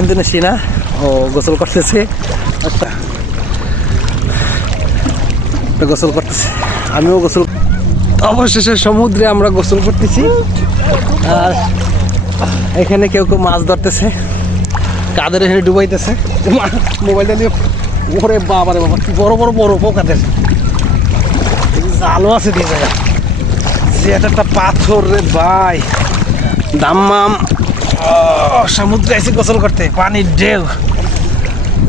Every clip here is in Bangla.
ইন্দোনেশিয়া ও গোসল করতেছে। একটা গোসল করতেছে। আমিও গোসল অবশেষে সমুদ্রে আমরা গোসল করতেছি। আর এখানে কেউ কেউ মাছ ধরতেছে। কাদের এখানে ডুবাইতেছে। মোবাইলটা নিয়ে ওরে বাবা রে বাবা বড় বড় বড় পোকাদের। জালও আছে দিয়ে জায়গা যে একটা পাথর রে ভাই। দাম্মাম। সমুদ্রে এসে গোসল করতে। পানির ঢেউ।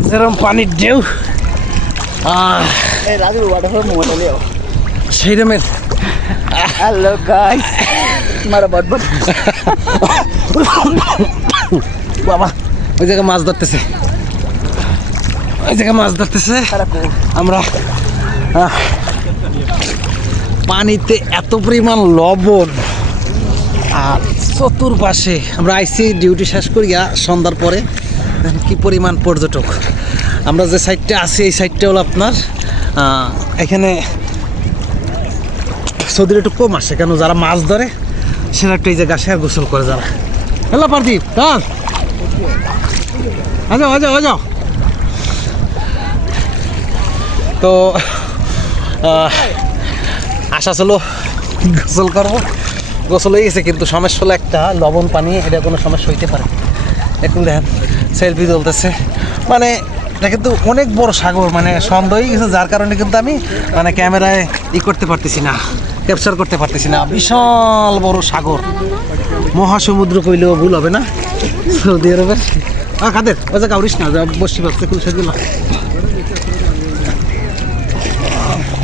যেরকম পানির ঢেউ। সেই রকমের. বাবা ওই জায়গায় মাছ ধরতেছে। ওই জায়গায় মাছ ধরতেছে। আমরা পানিতে এত পরিমাণ লবণ। আর চতুর্পাশে আমরা আইসি, ডিউটি শেষ করিয়া সন্ধ্যার পরে কি পরিমাণ পর্যটক। আমরা যে সাইডটা আছি, এই সাইডটা হলো আপনার এখানে সৌদির একটু কম আসে, কেন যারা মাছ ধরে সেটা একটু এই যে গাছে আর গোসল করে যারা। হ্যালো পার্থিব চল আজাও আজাও আজাও তো আশা চলো গোসল করব। গোসল হয়ে গেছে, কিন্তু সমস্যা হলো একটা, লবণ পানি, এটা কোনো সমস্যা হইতে পারে। এখন দেখেন সেলফি তুলতেছে। মানে এটা কিন্তু অনেক বড় সাগর মানে সন্দেহ হয়ে গেছে, যার কারণে কিন্তু আমি মানে ক্যামেরায় ই করতে পারতেছি না ক্যাপচার করতে পারতেছি না। বিশাল বড় সাগর। মহাসমুদ্র কইলেও ভুল হবে না। সৌদি আরবের কাদের? ওই যে কাউরিস না বসি পাচ্ছে খুব সেগুলো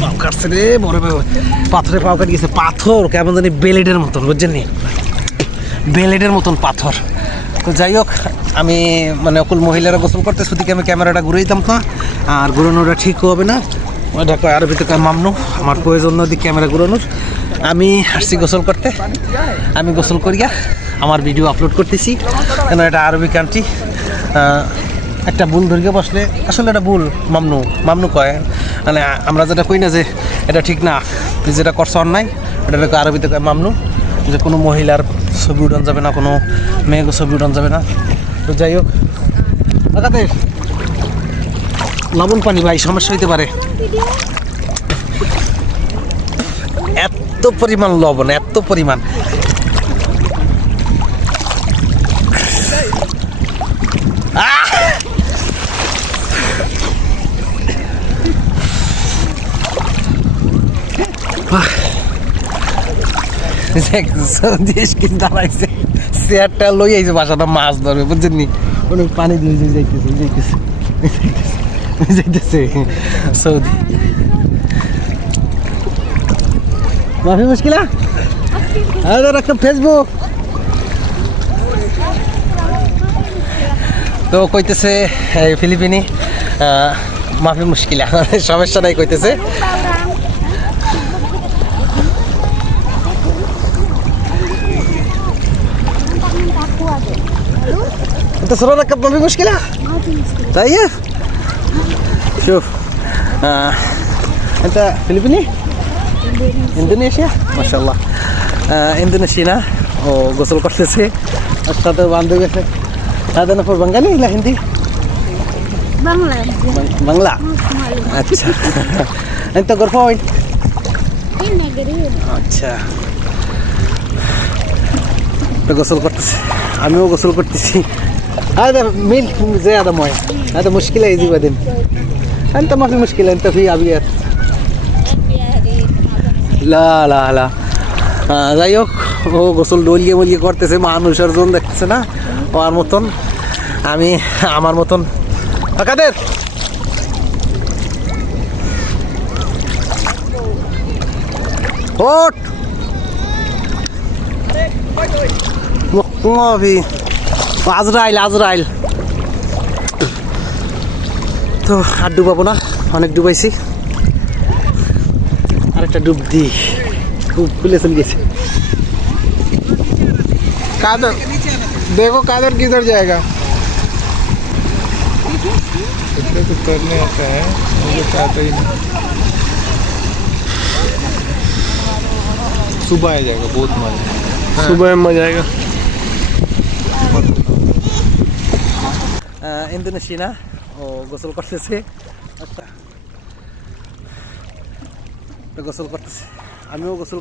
পাও কাটছে রে, বড় পাথরে পাও কাটি গেছে। পাথর, কেমন জানি বেলেটের মতন, বুঝছেন নি? বেলেটের মতন পাথর। তো যাই হোক, আমি মানে অকুল মহিলারা গোসল করতে শুধু আমি ক্যামেরাটা ঘুরে দিতাম না আর ঘুরানোটা ঠিক হবে না। ওটা কয় আরবিতে কয় মামনু, আমার প্রয়োজন নদী ক্যামেরা ঘুরানোর। আমি আসছি গোসল করতে। আমি গোসল করিয়া আমার ভিডিও আপলোড করতেছি। কেন, এটা আরবি কান্ট্রি একটা ভুল ধরিয়ে বসলে আসলে এটা ভুল, মামনু মামনু কয়। মানে আমরা যেটা কই না যে এটা ঠিক না তুই যেটা করছ অন্যায় এটা আরবিতে কয় মামনু। যে কোনো মহিলার ছবি উঠান যাবে না, কোনো মেয়েকে ছবি উঠান যাবে না। তো যাই হোক কাদের লবণ পানি ভাই, সমস্যা হইতে পারে। এত পরিমাণ লবণ, এত পরিমাণ। মাছ ধরবে পানি মাফি মুশকিলা? ফেসবুক তো কইতেছে ফিলিপিনি মাফি মুশকিলা। সমস্যা নাই কইতেছে। انت صورتك ما في مشكله طيب شوف آه. انت فلبيني ইন্দোনেশিয়া মাশাল্লাহ ইন্দোনেশিয়া ও গোসল করতেছে আর তাদের বান্ধবী আছে তাদের না বাঙালি না হিন্দি Bangla. বাং- বাংলা Malu. আচ্ছা এত গর্ফয়েন্ট Ini negeri. আচ্ছা তো গোসল করতেছে আমিও গোসল করতেছি هذا مين زيادة مويه هذا مشكلة يجي بعدين أنت ما في مشكلة أنت في أبيات লা লা লা আহ, যাই হোক ও গোসল ডলিয়ে মলিয়ে করতেছে মানুষের জন দেখতেছে না ও আর মতন আমি আমার মতন আ, কাদের ওঠ মাফি আজরাইল আজরাইল তো আর ডুবাবো না অনেক ডুবাইছি আরেকটা ডুব দি খুব খুলে চলে গেছে कादर देखो कादर किधर जाएगा इतने तो तैरने आता है मुझे तो आता ही नहीं सुबह आ जाएगा बहुत मजा सुबह में मजा आएगा ইন্দোনেশিয়া ও গোসল করতেছে। আচ্ছা। গোসল করতেছে। আমিও গোসল